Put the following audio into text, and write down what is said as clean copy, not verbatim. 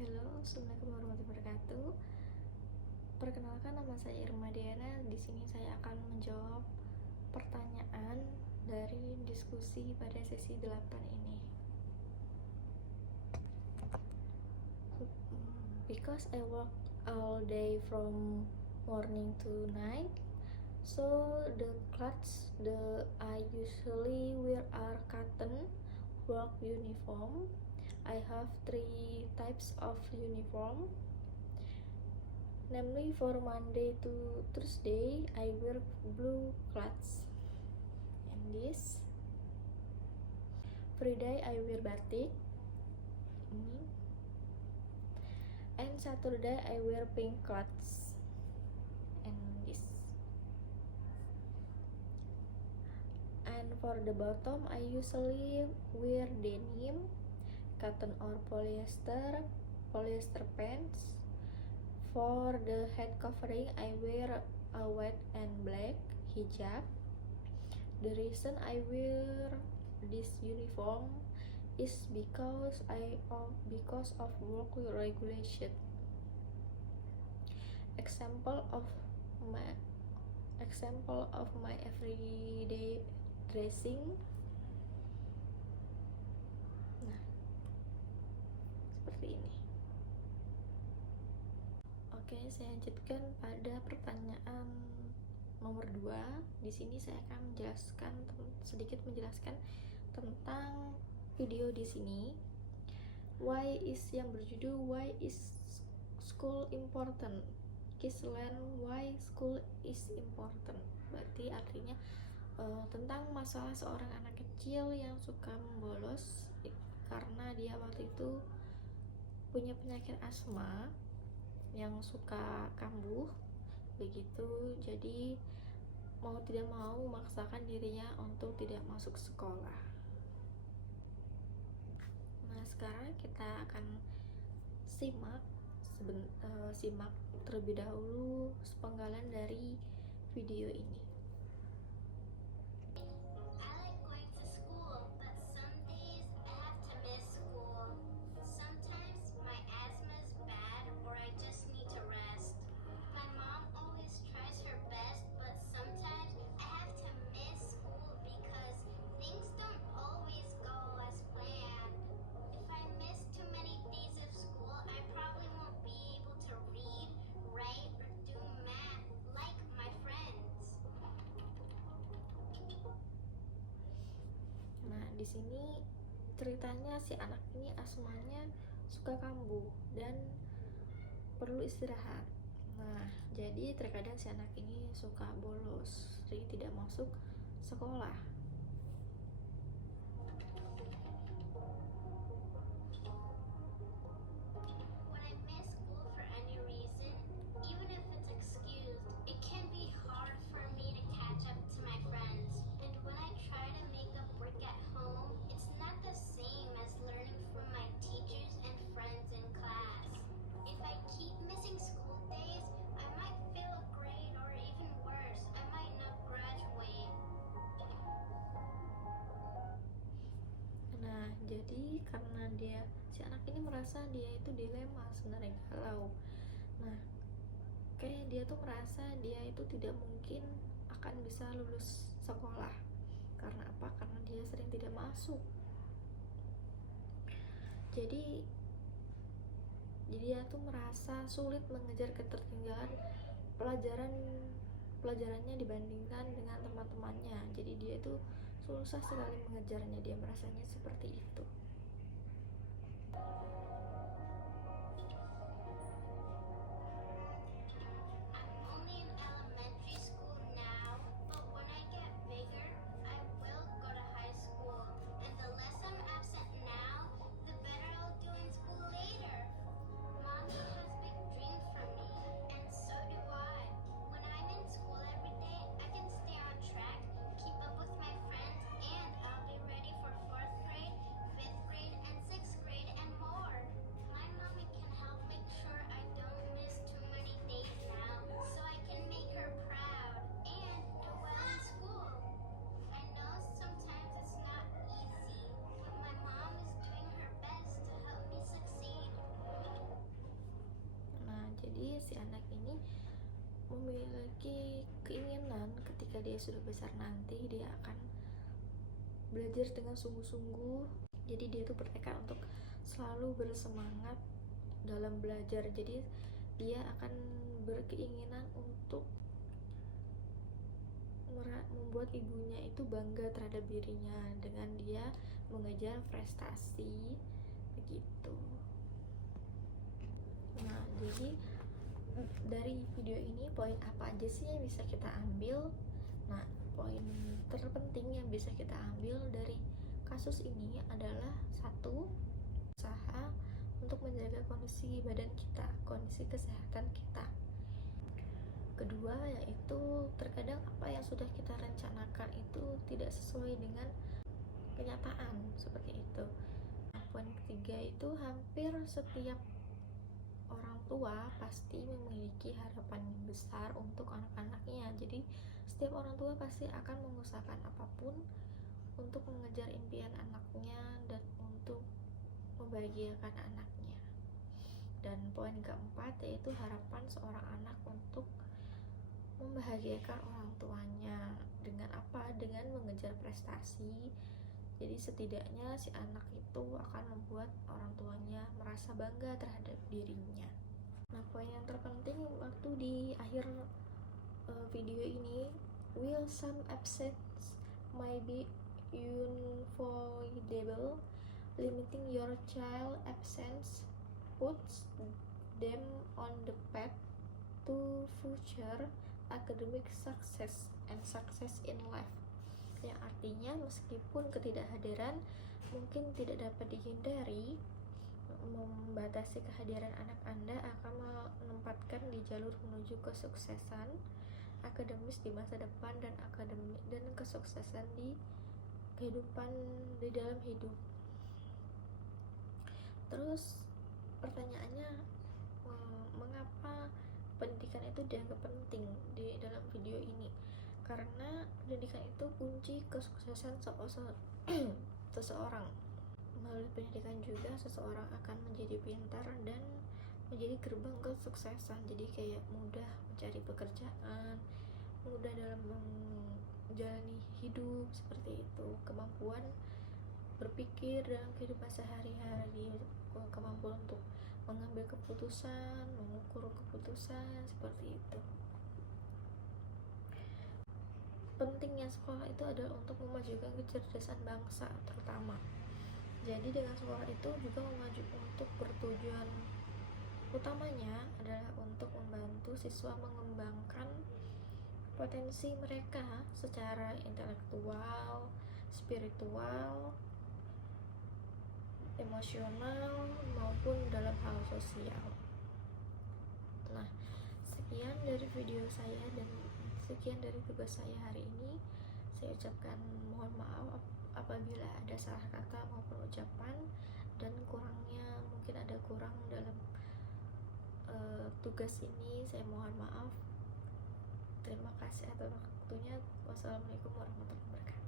Halo, assalamualaikum warahmatullahi wabarakatuh. Perkenalkan, nama saya Irma Diana. Di sini saya akan menjawab pertanyaan dari diskusi pada sesi 8 ini. Because I work all day from morning to night, so the clothes I usually wear are cotton work uniform. I have 3 types of uniform. Namely, for Monday to Thursday, I wear blue clothes. And this Friday, I wear batik. And Saturday, I wear pink clothes. And this. And for the bottom, I usually wear denim, cotton or polyester pants. For the head covering, I wear a white and black hijab. The reason I wear this uniform is because of work regulation. Example of my everyday dressing. Nah, seperti ini. Oke, saya lanjutkan pada pertanyaan nomor 2. Di sini saya akan sedikit menjelaskan tentang video di sini. Yang berjudul Why is School Important? Kislan Why School is Important. Berarti artinya tentang masalah seorang anak kecil yang suka membolos karena dia waktu itu punya penyakit asma yang suka kambuh begitu, jadi mau tidak mau memaksakan dirinya untuk tidak masuk sekolah. Nah, sekarang kita akan simak terlebih dahulu sepenggalan dari video ini. Nah, di sini ceritanya si anak ini asmanya suka kambuh dan perlu istirahat. Nah, jadi terkadang si anak ini suka bolos, sering tidak masuk sekolah. Nah, jadi karena si anak ini merasa dia itu dilema, sebenarnya galau. Nah, kayak dia tuh merasa dia itu tidak mungkin akan bisa lulus sekolah. Karena apa? Karena dia sering tidak masuk. Jadi dia tuh merasa sulit mengejar ketertinggalan pelajarannya dibandingkan dengan teman-temannya. Jadi dia itu susah sekali mengejarnya, dia merasanya seperti itu. memiliki keinginan ketika dia sudah besar nanti dia akan belajar dengan sungguh-sungguh. Jadi dia tuh bertekad untuk selalu bersemangat dalam belajar. Jadi dia akan berkeinginan untuk membuat ibunya itu bangga terhadap dirinya dengan dia mengejar prestasi begitu. Nah, jadi dari video ini poin apa aja sih yang bisa kita ambil? Nah, poin terpenting yang bisa kita ambil dari kasus ini adalah satu, usaha untuk menjaga kondisi badan kita, kondisi kesehatan kita. Kedua, yaitu terkadang apa yang sudah kita rencanakan itu tidak sesuai dengan kenyataan seperti itu. Nah, poin ketiga itu hampir setiap orang tua pasti memiliki harapan yang besar untuk anak-anaknya. Jadi setiap orang tua pasti akan mengusahakan apapun untuk mengejar impian anaknya dan untuk membahagiakan anaknya. Dan poin keempat yaitu harapan seorang anak untuk membahagiakan orang tuanya dengan apa? Dengan mengejar prestasi. Jadi setidaknya si anak itu akan membuat orang tuanya merasa bangga terhadap dirinya. Nah, poin yang terpenting waktu di akhir video ini, will some absence might be unavoidable, limiting your child absence puts them on the path to future academic success and success in life. Yang artinya meskipun ketidakhadiran mungkin tidak dapat dihindari, membatasi kehadiran anak Anda akan menempatkan di jalur menuju kesuksesan akademis di masa depan dan akademik dan kesuksesan di kehidupan di dalam hidup. Terus pertanyaannya, mengapa pendidikan itu dianggap penting di dalam video ini? Karena pendidikan itu kunci kesuksesan seseorang. Melalui pendidikan juga seseorang akan menjadi pintar dan menjadi gerbang kesuksesan. Jadi kayak mudah mencari pekerjaan, mudah dalam menjalani hidup seperti itu, kemampuan berpikir dalam kehidupan sehari-hari, kemampuan untuk mengambil keputusan, mengukur keputusan seperti itu. Pentingnya sekolah itu adalah untuk memajukan kecerdasan bangsa terutama. Jadi dengan sekolah itu juga untuk bertujuan utamanya adalah untuk membantu siswa mengembangkan potensi mereka secara intelektual, spiritual, emosional maupun dalam hal sosial. Nah, sekian dari video saya dan sekian dari tugas saya hari ini. Saya ucapkan mohon maaf apabila ada salah kata maupun ucapan, dan kurangnya mungkin ada kurang dalam tugas ini, saya mohon maaf. Terima kasih atas waktunya. Wassalamualaikum warahmatullahi wabarakatuh.